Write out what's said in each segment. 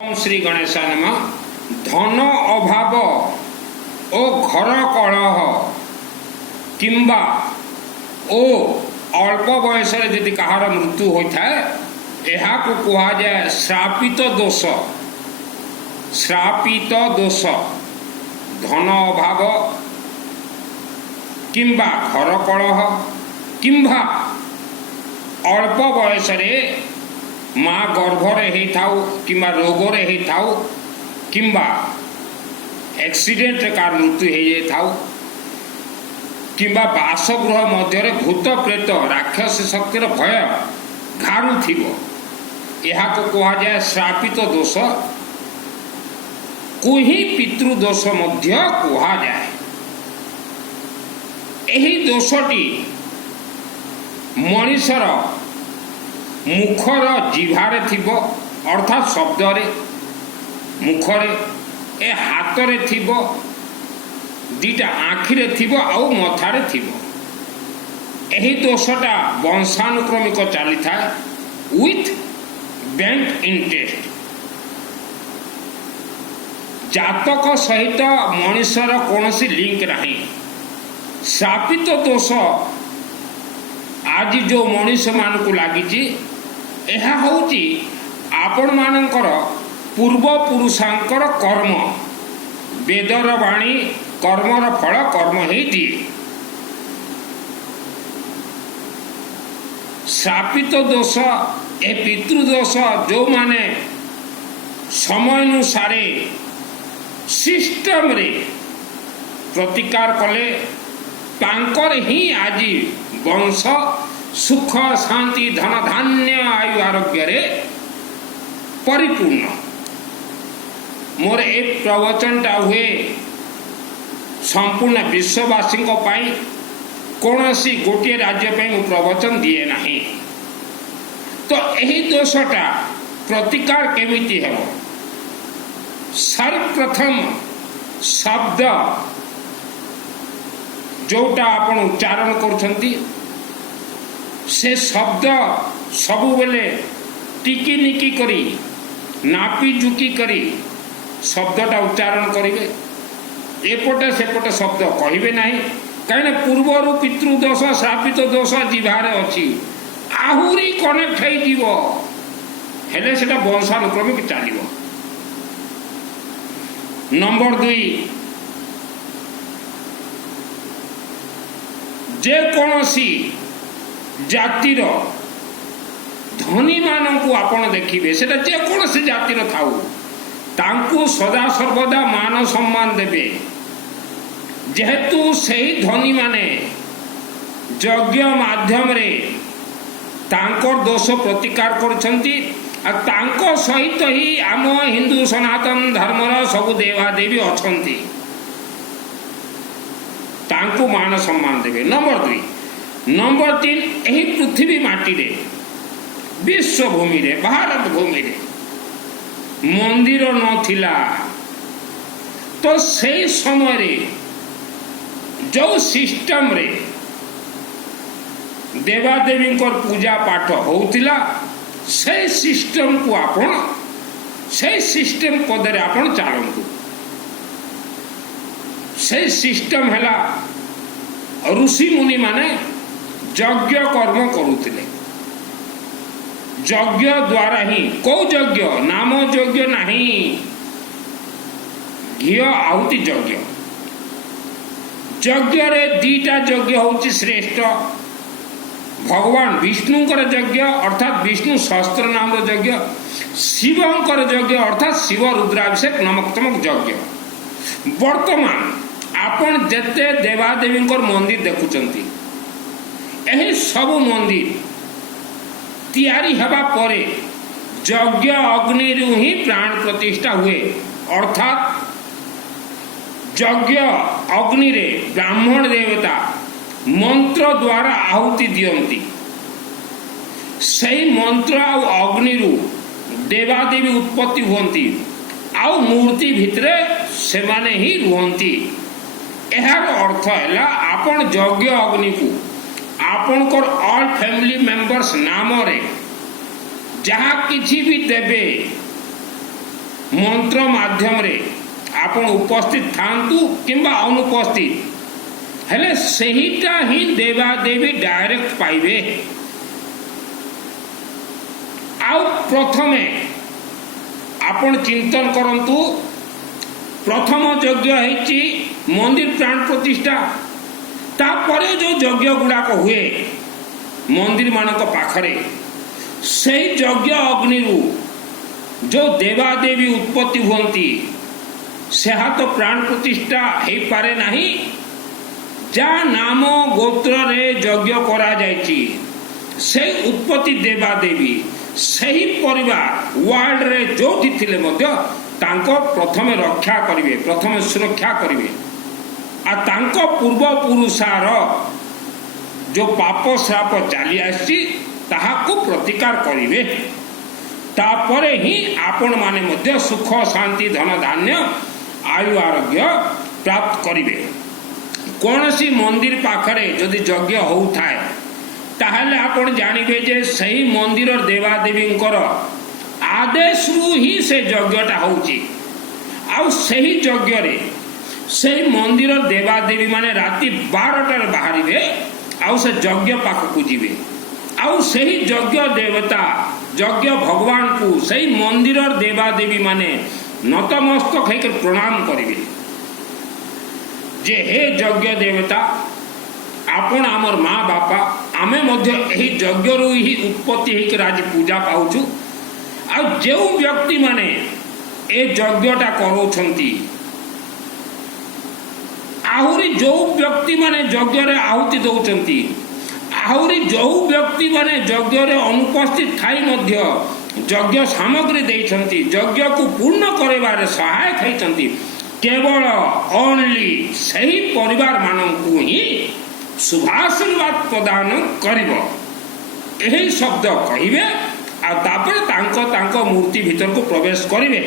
ओम श्री गणेशाय नमः। धन अभाव ओ घर कलह किंबा ओ अल्प बयस यदि कहार मृत्यु होता है यह कहा जाए श्रापित दोष। श्रापित दोष धन अभाव किंबा घर कलह किंबा अल्प बयस माँ गर्भरे होताउ किंबा रोगरे होताउ किंबा एक्सीडेंट कार मृत्यु हो जाए किंबा बासगृह मध्य भूत प्रेत राक्षस शक्तिर भय घारू थिबो यह कहा जाए श्रापित दोष। कोही पितृदोष मध्य कहा जाए। यही दोषटी मनुष्यर मुखर जिभारे थिबो अर्थात शब्दरे मुखरे ए हातरे थिबो दीटा आखिरे थिबो आउ मथारे थिबो। एही दोषटा वंशानुक्रमिक चली थाए विथ बेंट इंटेस्ट। जातक सहित मनुष्यर कौनसी लिंक नहीं। श्रापित दोष आज जो मनुष्य मान को लगी यह हूँ आपण मानकर पूर्व पुरुषांकर कर्म वेदर वाणी कर्मर फल कर्म ही दिए। श्रापित दोष ए पितृदोष जो माने समय अनुसारे सिस्टम रे प्रतिकार कले तांकर ही आज वंश सुख शांति धन धान्य आयु आरोग्य रे परिपूर्ण। मोर एक प्रवचनटा हुए संपूर्ण विश्ववासी कौन सी गोटे राज्य पे मु प्रवचन दिए नहीं। तो यही दोषटा प्रतिकार केमिति हेबो। सर्वप्रथम शब्द जोटा आपण उच्चारण करछंती से शब्द सबु बेले टिकी निकी करी नापी झुकी करी शब्दटा उच्चारण करिवे। एपटे सेपटे शब्द कहिबे नहीं कहीं पूर्वर पितृदोष श्रापित दोष जिभारे अच्छी आहुरी कनेक्ट हो जीवो हेले सेटा वंशानुक्रमिक चलिबो। नंबर 2 जे कोनोसी जातिर धनी मानू आपण देखिए से जेकोसी जातिर थाऊ तांकु सदा सर्वदा मान सम्मान देवे जेहेतु सही धनी माने यज्ञ माध्यम रे तांकर दोष प्रतिकार करछंती आ तांको सहित ही आम हिंदू सनातन धर्मर सब देवादेवी अछंती तांकु मान सम्मान देवे। नंबर 2 नंबर 3 यही पृथ्वी माटी रे विश्व भूमि रे भारत भूमि रे मंदिर नथिला तो से समय रे जो सिस्टम रे देवादेवी पूजा पाठ होतिला से सिस्टम को आपण से सिस्टम पदरे आपण चालंतु। से सिस्टम हैला ऋषि मुनि माने यज्ञ कर्म करुथिले। यज्ञ द्वारा ही को यज्ञ नाम यज्ञ नहीं घी आहुति यज्ञ। यज्ञ रे दीटा यज्ञ होची श्रेष्ठ भगवान विष्णुकर यज्ञ अर्थात विष्णु सहस्त्र नाम यज्ञ शिवंकर यज्ञ अर्थात शिव रुद्राभिषेक नमक यज्ञ। वर्तमान आपण जेते देवादेवी मंदिर देखुचंती यही सब मंदिर तैयारी हवा परे यज्ञ अग्नि रु ही प्राण प्रतिष्ठा हुए अर्थात यज्ञ अग्नि रे ब्राह्मण देवता मंत्र द्वारा आहुति दियंती सही मंत्र आ अग्नि रु देवादेवी उत्पत्ति हुंती आउ मूर्ति भितरे से माने ही रुहंती। एहार अर्थ है आपण यज्ञ अग्नि को आपणकर ऑल फैमिली मेंबर्स नाम रे जहाँ किसी भी देवे मंत्र माध्यम रे आपण उपस्थित थांतु किंबा अनुपस्थित हेले सहीटा ही देवा देवी डायरेक्ट पाइबे। आउ प्रथमे आपण चिंतन करंतु प्रथम यज्ञ है मंदिर प्राण प्रतिष्ठा तापरे जो यज्ञ गुड़ाक हुए मंदिर मानक पाखरे से यज्ञ अग्नि जो देवादेवी उत्पत्ति हुंती से तो प्राण प्रतिष्ठा हो पारे नहीं जा नाम गोत्र रे यज्ञ करा जायछि से उत्पत्ति देवादेवी सही परिवार वर्ल्ड रे जो थिले मध्य तांको प्रथमे रक्षा करिवे प्रथमे सुरक्षा करिवे आ तांको पूर्व पुरुषार जो पाप श्राप चली आसी ताहाको प्रतिकार करिवे तापरे ही आपण माने मध्य सुख शांति धन धान्य आयु आरोग्य प्राप्त करिवे। कौनसी मंदिर पाखरे जदि यज्ञ होउथाय ताहले आपण जानिबे जे सही मंदिर देवादेवींकर आदेश रु ही से यज्ञटा होउची आउ सही यज्ञ रे सही मंदिर देवादेवी माने राति 12टार बाहरिबे आउ से यज्ञ पाखकु जिवे आउ सही यज्ञ देवता यज्ञ भगवान को सही मंदिर देवादेवी माने नतमस्तक होकर प्रणाम करिवे जे हे यज्ञ देवता आपण आमर माँ बापा आमे मध्य एही यज्ञ रु ही उत्पत्ति होकर आज पूजा पाउछु आ जो व्यक्ति माने ए यज्ञटा करोछंती आहुरी जो व्यक्ति माने यज्ञ रे आहुति दउचंती आहुरी जो व्यक्ति माने यज्ञ रे अनुपस्थित थाई मध्य यज्ञ सामग्री देइछंती यज्ञ को पूर्ण करेबारे सहायक हैछंती केवल ओनली सही परिवार मानकु ही शुभाशीर्वाद प्रदान करिवो एही शब्द कहिबे आ तापर तांको मूर्ति भीतर को प्रवेश करिवे।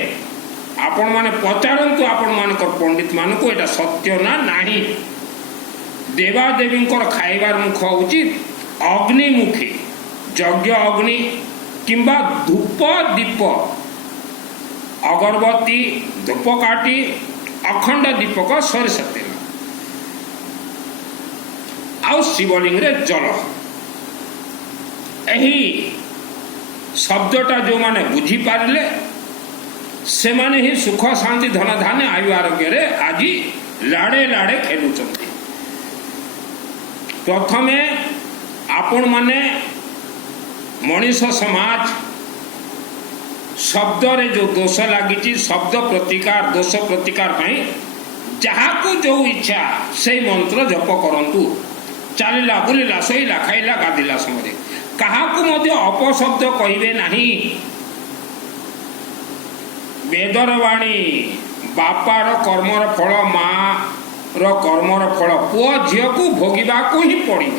आपण माने पचारंतु आपण मानकर पंडित मानकु एटा सत्य ना नाही देवादेवींकर खाइबार मुख होउची अग्निमुखी यज्ञ अग्नि किंबा धूप दीप अगरबत्ती धूपकाठी अखंड दीपक सरिष तेल आउ शिवलिंग रे जल एही शब्दटा जो माने बुझी पारिले से माने ही सुख शांति धन धान्य आयु आरोग्य रे आज लाड़े लाड़े खेलुचंती। प्रथमे आपण माने मनीष समाज शब्द रे जो दोष लगी शब्द प्रतिकार दोष प्रतिकार पाई जहाँ को जो इच्छा से मंत्र जप करंतु चलला बुलला शोला खाइला गाधिला समय कहा अपशब्द कहिबे नहीं। वेदर वाणी बापार कर्मर फल माँ रो कर्मर फल पुओ झील को भोगिबा को ही पड़ो।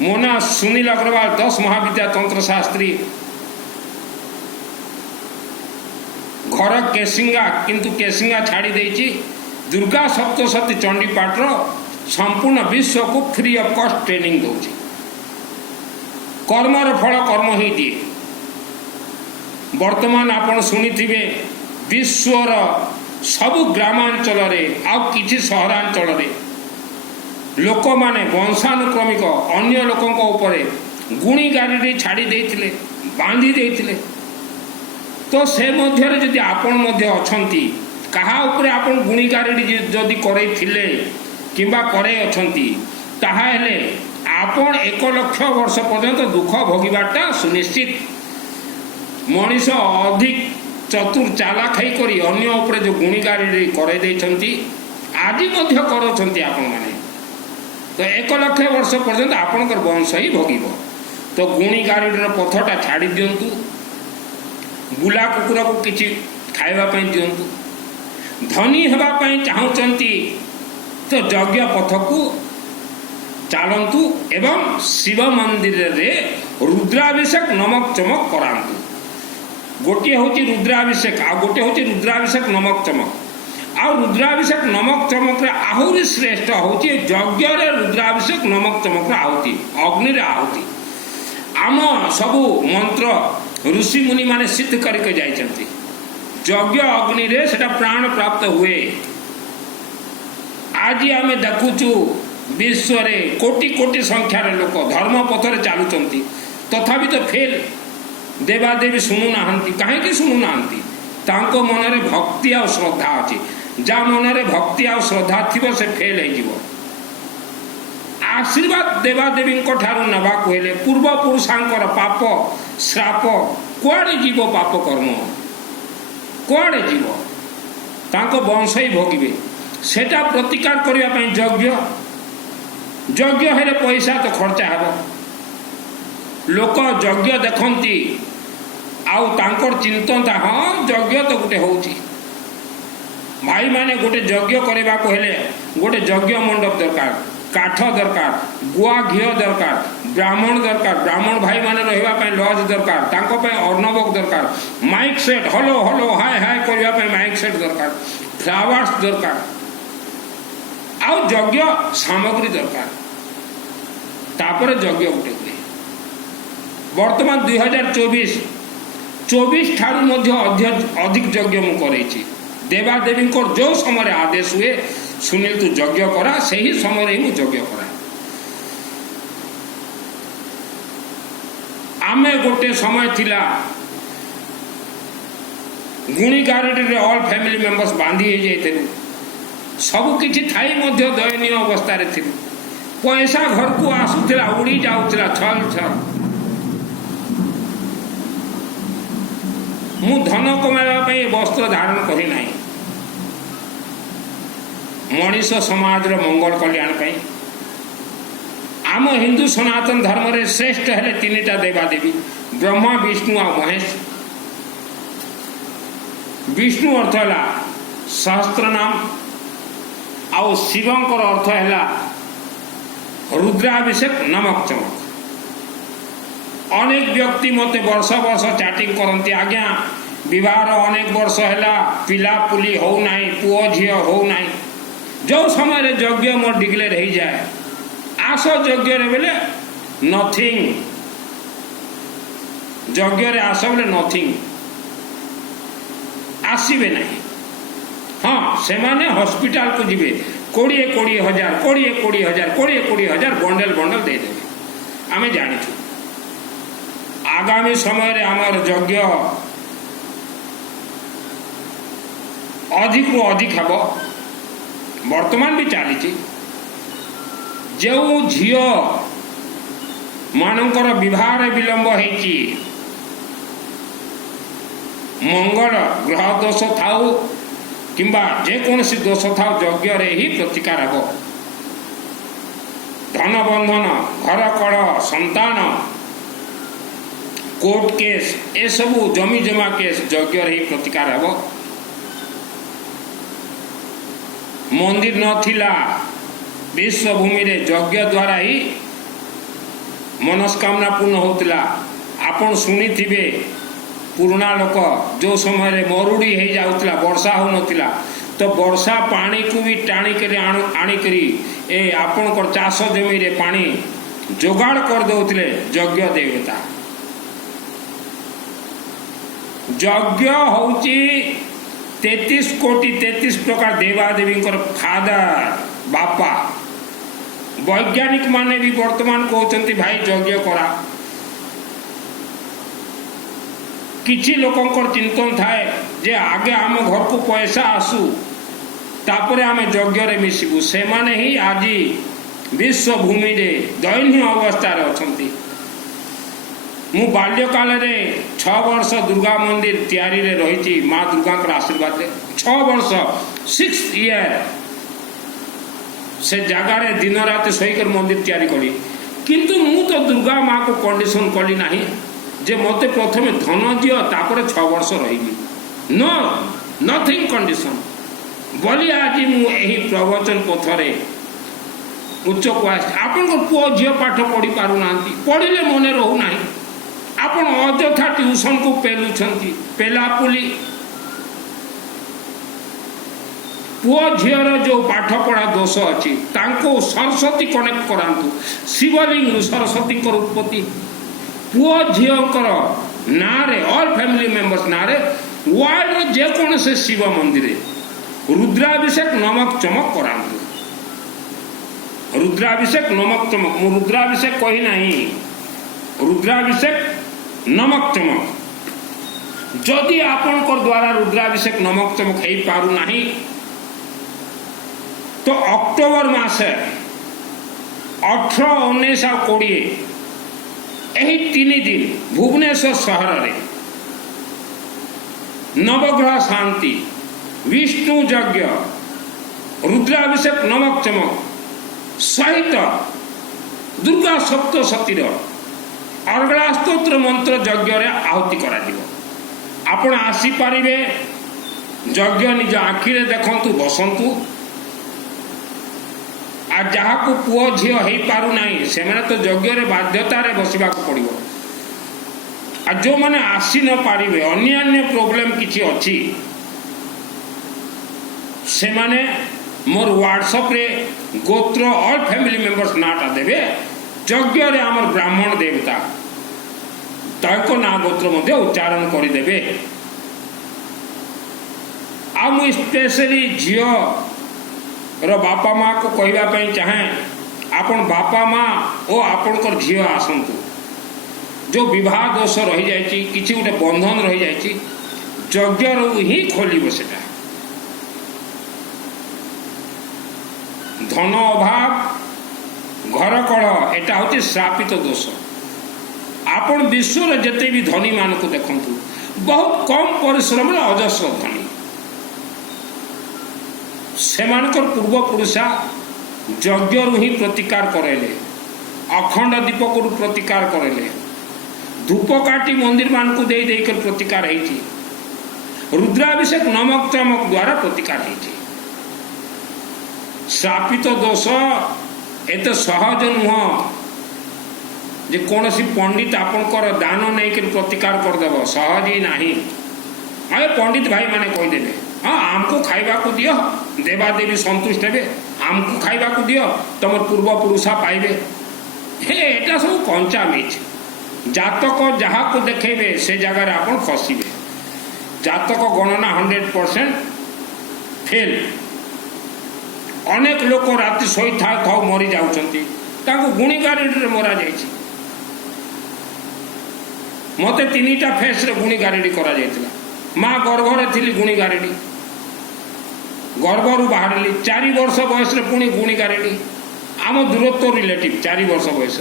मो ना सुनील अग्रवाल 10 महाविद्या तंत्र शास्त्री घर केसिंगा किंतु केसिंगा छाड़ी देची दुर्गा सप्तशती चंडी पाठ संपूर्ण विश्व को फ्री ऑफ कॉस्ट ट्रेनिंग दौची कर्मर फल कर्म ही दिए। वर्तमान आपण शुणिथिबे विश्वर सबु ग्रामांचल रे आउ किछि सहरांचल रे लोक माने वंशानुक्रमिक अन्य लोकंक उपरे गुणी गाड़ी छाड़ी देथिले बांधी देथिले तो से मध्य जदि आपण मध्य अछंती कहा उपरे आपण गुणी गाड़ी जदि करे थिले किंबा करे अछंती ताहा हेले आपण 1 लाख वर्ष पर्यंत दुख भोगिबाटा सुनिश्चित। मनीष अधिक चतुर चालाक है करी अन्य उपरे जो गुणी गाड़ी करे देछंती आज मध्य करोछंती आपण माने तो 1 लाख वर्ष पर्यंत आपणकर वंश ही भोगिब। तो गुणी गाड़ी पथटा छाड़ी दिंतु बुला कुकुर को किसी खाइबा दिंतु धनी हेबाई चाहूँगी तो यज्ञ पथ को चलतु एवं शिव मंदिर रे रुद्राभिषेक नमक चमक करातु। गोटे हूँ रुद्राभिषेक आ गोटे हूँ रुद्राभिषेक नमक चमक आ रुद्राभिषेक नमक चमक रे आहुरी श्रेष्ठ हूँ यज्ञ रे रुद्राभिषेक नमक चमक आहुति अग्नि रे आहुति आम सबू मंत्र ऋषि मुनि माने सिद्ध करके जाइछन्ति यज्ञ अग्नि रे सेटा प्राण प्राप्त हुए। आज आम देखुचु विश्व रे कोटि कोटि संख्यार लोक धर्म पथरे चलुचंती तथापि तो फेल देवादेवी शुणु नाहंती कहीं शुणु नाहंती तांको मन रे भक्ति आ श्रद्धा अछि जा मन रे भक्ति आ श्रद्धा थिबो से फेल हो जिवो। आशीर्वाद देवादेवी ठारू नबाकु हेले पूर्व पुरुषांकर पाप श्राप कुआड़े जीव पाप कर्म कुआड़े जीव तांको वंश ही भोगिबे सेटा प्रतिकार करिया पई यज्ञ यज्ञ हेले पैसा तो खर्चा हेबो लोक यज्ञ देखंती आउ तांकर चिंतनता हाँ यज्ञ तो गोटे होउची भाई माने गोटे यज्ञ करबा को हेले गोटे यज्ञ मंडप दरकार काठ दरकार गुआ घी दरकार ब्राह्मण भाई माने रहिबा पई लॉज दरकार तांको पई अर्णवक दरकार mic set hello hello hi हाय करबा पई माइक सेट दरकार फ्लावर्स दरकार आउ यज्ञ सामग्री दरकार तापर यज्ञ गोटे हुए। वर्तमान 2024 ठारू मध्य अधिक यज्ञ मु करैछि देवादेवी जो समय आदेश हुए सुनील तू यज्ञ करा से ही समय ही यज्ञ करा। आमे गोटे समय थिला गुणी गारेडी रे ऑल फैमिली मेंबर्स बांधी हो जाइथिलु सब किछि थाई मध्य दयनीय अवस्था रे थिलु पैसा घर को आसुथिला उड़ी जाउथिला छल छल मु धन कमाइबा पई वस्त्र धारण करि नाही मनीष समाज रो मंगल कल्याण पई आम हिंदू सनातन धर्म रे श्रेष्ठ हेले तीनटा देवादेवी ब्रह्मा विष्णु और महेश। विष्णु अर्थ है सहस्त्र नाम आउ शिवंकर अर्थ है रुद्राभिषेक नमक चमक। अनेक व्यक्ति मते वर्ष वर्ष चैटिंग करती आज्ञा विवाह अनेक वर्ष है पिला पुली हो नाई पुओ झील हो नाई जो समय रे यज्ञ मोर डिक्लेयर हो जाए आस यज्ञ रे बेले नथिंग यज्ञ रे आस बेले नथिंग आसबे ना। हाँ से माने हॉस्पिटल को जीवे 20,000 बंडल बंडल दे देवे आमे जानिछु। आगामी समय रे आमर यज्ञ अधिक रु अधिक हब वर्तमान भी चली जो झील मानकर विवाह विलंब होती मंगल ग्रह दोष थाउ किंबा जेकोसी दोष थाउ यज्ञ रे ही प्रतिकार हब। धन बंधन घर कड़ संतान कोर्ट केस ए सबू जमी जमा केस यज्ञ रे ही प्रतिकार हब। मंदिर नथिला विश्वभूमि रे यज्ञ द्वारा ही मनस्कामना पूर्ण होतिला। आपण सुनी थिबे पुराना लोक जो समय रे मरुड़ी हो जाउतिला वर्षा हो नथिला तो वर्षा पानी को भी टाणी करी आनी करी ए आपण को चाष जमी रे पानी जोगाड़ कर दउतिले यज्ञ देवता। यज्ञ होउची 33 कोटी 33 प्रकार देवादेवी फादर बापा। वैज्ञानिक माने भी वर्तमान कहते भाई यज्ञ करा किछि लोकंकर चिंतन थाए जे आगे आम घर को पैसा आसू तापरे आमे यज्ञ रे मिसिबू से माने ही आज विश्वभूमि रे दैन्य अवस्था रे अछंती। मु बाल्यकाल रे 6 वर्ष दुर्गा मंदिर तैयारी रे रही माँ दुर्गा आशीर्वाद रे 6 वर्ष 6 ईयर से जगार दिन रात सहीकर मंदिर तैयारी कली किंतु मु तो दुर्गा माँ को कंडीशन कली नहीं जे मते प्रथमे धन दियो तापर 6 वर्ष रही नो नथिंग कंडीशन बोली आज मु एही प्रवचन पथरे उच्च को आपन को पुओ झियो पाठ पढ़ी पारु नांती पढ़िले मने रहू नाही आपण अଯଥା ट्यूशन को पेलुछंती पेला पुली पुओ झीर जो पाठ पढ़ा दोष अच्छी तांको सरस्वती कनेक्ट करांतु शिवलिंग सरस्वती उत्पत्ति पुओ झीकर नारे ऑल फैमिली मेंबर्स नारे वर्ल्ड जेकोसी शिव मंदिर रुद्राभिषेक नमक चमक करांतु। रुद्राभिषेक नमक चमक मु रुद्राभिषेक कही नहीं, रुद्राभिषेक नमक चमक जदि आपण द्वारा रुद्राभिषेक नमक चमक हो पारू नहीं तो अक्टोबर मासे 18, 19 और 20 यही 3 दिन भुवनेश्वर सहर में नवग्रह शांति विष्णु यज्ञ रुद्राभिषेक नमक चमक सहित दुर्गा सप्तशतीर अर्गला स्तोत्र मंत्र यज्ञ आहुति करा दिबो। आपण आसी पारिबे, यज्ञ निज आखिरे देखंतु बसंतु। आ जहा को पुओ झील हो पारू नहीं से तो यज्ञ बाध्यतार बसवा पड़ो। आ जो मैंने आसी न पारिबे अन्य प्रोब्लेम किसी अच्छी से माने मोर व्हाट्सएप रे गोत्र ऑल फैमिली मेंबर्स नाटा देवे। यज्ञ रे आमर ब्राह्मण देवता तक ना गोत्र मध्य उच्चारण करदेवे। आ मु स्पेशली झील रो बापा माँ को कहवाई चाहे आपण बापा माँ और आपणकर झील आसतु जो विवाह दोष रही जाइए किसी गोटे बंधन रही जाइए यज्ञ ही खोल से धन अभाव घर कलह एटा हूँ श्रापित दोष। आपण विश्व जिते भी धनी मान को देखु बहुत कम परिश्रम अजस्र धनी सेमानकर पूर्वपुरुषा यज्ञ ही प्रतिकार करेले, अखंड दीपक प्रतिकार करेले, धूपकाठी मंदिर मान को दे देकर प्रतिकार होती, रुद्राभिषेक नमक चमक द्वारा प्रतिकार होती। श्रापित दोष एत सहज नुह जे कौन सी पंडित आपणकर दान नहीं कर प्रतिकार करदेव सहज ही नहीं। अरे पंडित भाई माने कहीदेवे हाँ आमको खाइबा को दियो देवादेवी संतुष्ट हे, आमको खाइबा को दियो तुम पूर्वपुरुषा पाइबे। हे एटा सब कंचा मिछ। जातक जहाँ को देखेबे से जगार आपण फसिबे। जातक गणना 100% फेल। अनेक लोक राति शोई था मरी जाउछंती ताको गुणीगारेडी मरा जाइछि। मते 3टा फेस रे गुणीगारेडी करा जाइतिला। माँ गर्भरे थी गुणीगारेडी गर्भरू बाहर 4 वर्ष बयस पुणी गुणीगारेडी आम दूरत्व रिलेटिव 4 वर्ष बयस।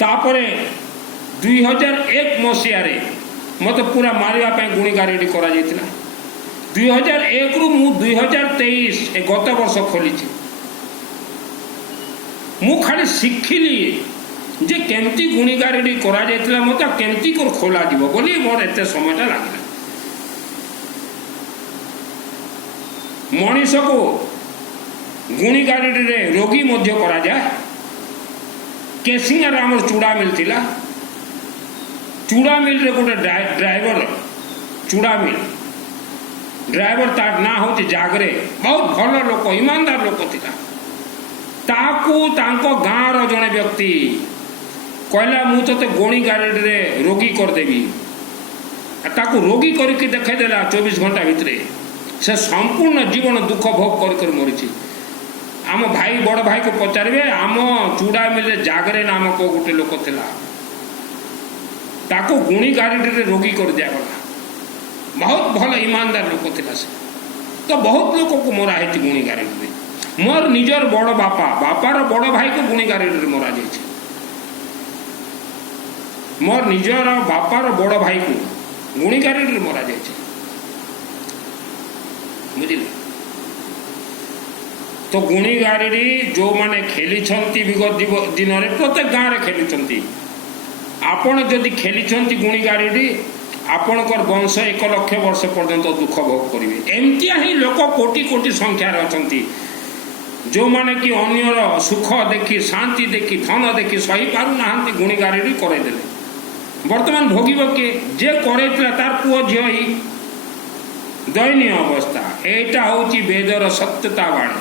तापरे 2001 मसीह मत पूरा मारे गुणीगारेडी करा जाइतिला। 2001 रु मु 2023 गत वर्ष खोली मु खाली शिखिली जे केमती गुणीगारेडी करा जाइतिला मत केमती कर खोला दिबो बोली मोर एते समयटा लागिला। मनीष को गुणीगारेडी रे रोगी मध्य करा जाए। केसिंगार आमर चूड़ा मिलथिला। चूड़ा मिल रे गोटे ड्राइवर चूड़ा मिल ड्राइवर तार ना होती जागरे बहुत भल लोक ईमानदार लोक थिला। ताकू तांको गाँ रो जने व्यक्ति कहला मु तते गुणीगारेडी रे रोगी करदेवी। ताकू रोगी करके देखाई देला 24 घंटा भितरे से संपूर्ण जीवन दुख भोग कर मरी। आम भाई बड़ भाई को पचारे आम चूड़ा मिले जागरे नामक गोटे लोक थिला ताको गुणीगारेडी रे रोगी कर दियागला। बहुत भल ईमानदार लोक थिला से। तो बहुत लोक को मरा है गुणीगारेडी रे। मोर निजर बड़ बापा बापार बड़ भाई को गुणीगारेडी रे मरा जाइए। मोर निजर बापार बड़ भाई को गुणीगारेडी रे मरा जाइए बुझिले। तो गुणीगारेडी जो माने खेली विगत दिन में प्रत्येक गाँव में खेलुंट। आपण जदि खेली गुणीगारेडी आपणकर वंश 1 लाख वर्ष पर्यंत दुख भोग करेंगे। एमतिया ही लोक कोटि कोटि संख्यार अच्छा जो माने कि अन्यर सुख देखी शांति देखी धन देखी सही पारू ना गुणीगारेडी करदेले। वर्तमान भोगीब किए जे कर तार पुओ झी ही दयनीय अवस्था। एटा हूँ वेदर सत्यता बाणी।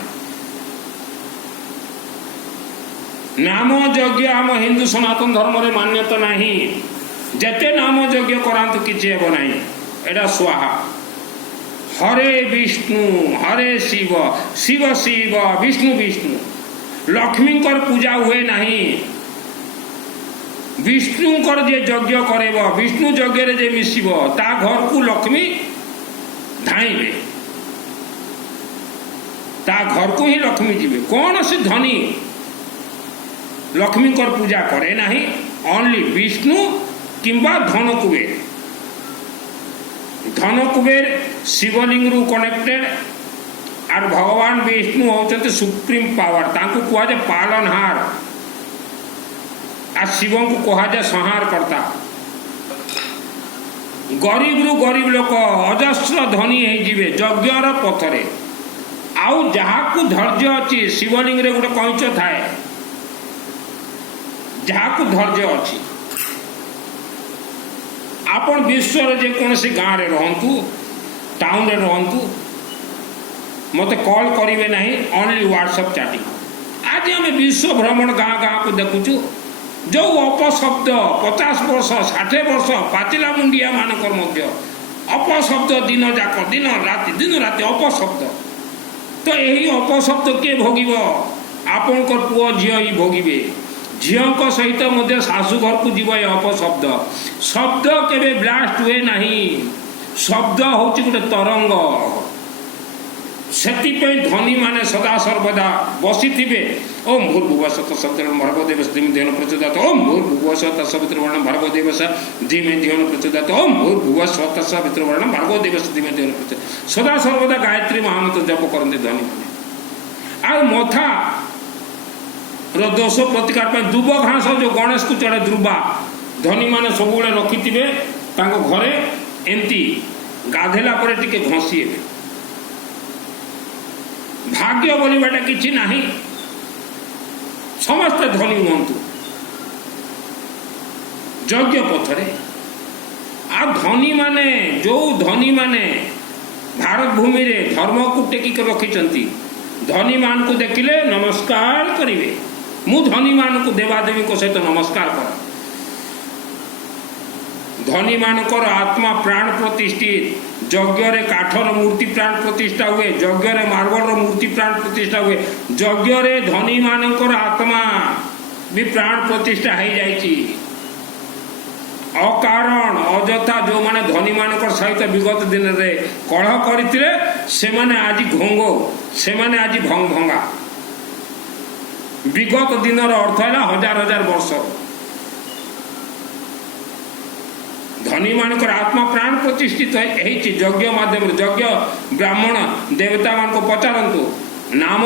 नाम यज्ञ आम हिंदू सनातन धर्म रे मान्यता नहीं जेते नाम यज्ञ करांतु किछि हेबो नहीं एडा स्वाहा हरे विष्णु हरे शिव शिव शिव विष्णु विष्णु लक्ष्मी कर पूजा हुए नहीं विष्णु कर जे यज्ञ करेब विष्णु यज्ञ रे जे मिसिब ता घर को लक्ष्मी धाइबे ता घर को ही लक्ष्मी जीवे कौन से धनी लक्ष्मी कर पूजा करे नहीं ओनली विष्णु किंबा धन कुबेर शिवलिंग रु कनेक्टेड और भगवान विष्णु होते सुप्रीम पावर तांको कुआ जे पालनहार आ शिव को कहा जाए संहार करता गरीब रु गरीब लोक अजस्र धनी होइजिवे यज्ञर पथरे आउ जहा को धैर्य अच्छी शिवलिंग रे गोटे कईच थाए जहा को धैर्य अच्छी आपण विश्व जेकोसी गाँव में रहतु टाउन रे रहतु मते कॉल करेंगे नहीं ओनली व्हाट्सएप चैटिंग आज आम विश्व भ्रमण गाँ गाँ को देखुचु जो अपशब्द 50 वर्ष 60 वर्ष पाचिला मुंडिया मानकर मध्य अपशब्द दिन जाक दिन राति अपशब्द तो यही अपशब्द किए भोगिब आपणकर पुओ झी ही भोगिबे झील सहित मध्य शाशु घर को जीव अपशब्द शब्द केबे ब्लास्ट हुए नहीं शब्द हूँ गोटे तरंग से धनी माने सदा सर्वदा बसी थे ओम भूर्भुवः तत्सवितुर्वरेण्यं भर्गो देवस्य धीमहि प्रचोदयात् ओम भूर्भुवः तत्सवितुर्वरेण्यं भर्गो देवस्य धीमहि प्रचोदयात् ओम भूर्भुवः तत्सवितुर्वरेण्यं भर्गो देवस्य धीमहि प्रचोदयात् सदा सर्वदा गायत्री महामंत्र जप करते धनी माने आ मथा दोष प्रतिकार पर दुब घास जो गणेश को चढ़े द्रुबा धनी माने सब रखि घरे एमती गाधेला पर टिके घसी भाग्य बोलवाटा किछि नहीं समस्ते धनी हूँ यज्ञ पथरे आ धनी माने जो धनी माने भारत भूमि रे धर्म को टेकिक रखिंट धनी मान को देखिले नमस्कार करिवे मु धनी मान को देवादेवी को सहित नमस्कार कर धनी मानकर आत्मा प्राण प्रतिष्ठित यज्ञ रे काठर मूर्ति प्राण प्रतिष्ठा हुए यज्ञ रे मार्बल मूर्ति प्राण प्रतिष्ठा हुए यज्ञ रे धनी मानकर आत्मा भी प्राण प्रतिष्ठा हो जाइछि अकारण अजथा जो माने धनी मानकर सहित विगत दिन रे कलह करथिले से माने आज घोंगो से माने आज भंगा विगत दिन अर्थ है हजार हजार वर्ष धनी मानकर आत्मा प्राण प्रतिष्ठित है यज्ञ माध्यम यज्ञ ब्राह्मण देवता मान को पचारंतु नाम